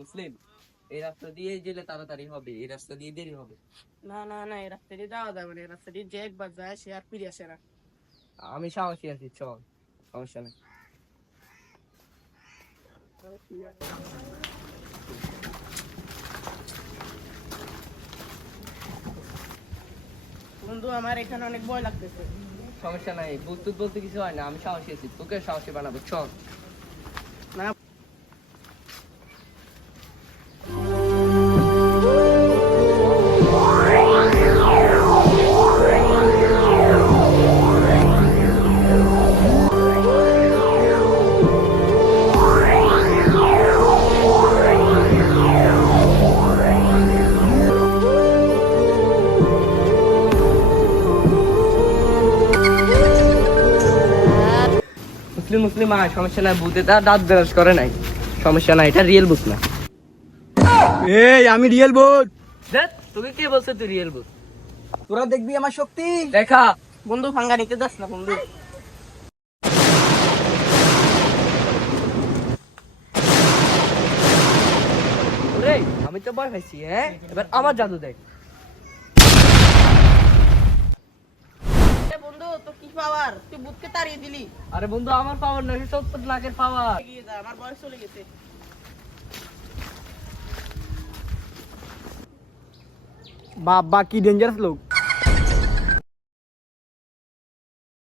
মুসলিম, এই রাস্তা দিয়ে গেলে তাড়াতাড়ি হবে, এই রাস্তা দিয়ে দেরি হবে। না না না, এই রাস্তা দিয়ে যাওয়া যাবে না, এই রাস্তা দিয়ে যে একবার যায় সে আর ফিরে আসে না। আমি সাহসী আছি, চল, সমস্যা নেই। বন্ধু আমার এখানে অনেক ভয় লাগতেছে। সমস্যা নাই, ভূত টুত বলতে কিছু হয় না, আমি সাহসী আছি, তোকে সাহসী বানাবো, চল। না মুসলিম মুসলিম আয়, সমস্যা নাই, ভূতে তার দাঁত বেরাস করে নাই, সমস্যা নাই, এটা রিয়েল ভূত না। এই আমি রিয়েল ভূত। দেখ তোকে কে বলছে তুই রিয়েল ভূত? তোরা দেখবি আমার শক্তি। দেখা। বন্ধু ফাঙ্গা নিতে যাস না বন্ধু। ওরে আমি তো ভয় পাইছি, হ্যাঁ এবার আমার জাদু দেখ। বন্ধু তো কি পাওয়ার, তুই ভূতকে তাড়িয়ে দিলি। আরে বন্ধু আমার পাওয়ার 970 লাখের পাওয়ার। এগিয়ে যা, আমার বয়স চলে গেছে। বাবা কি ডেঞ্জারাস লোক।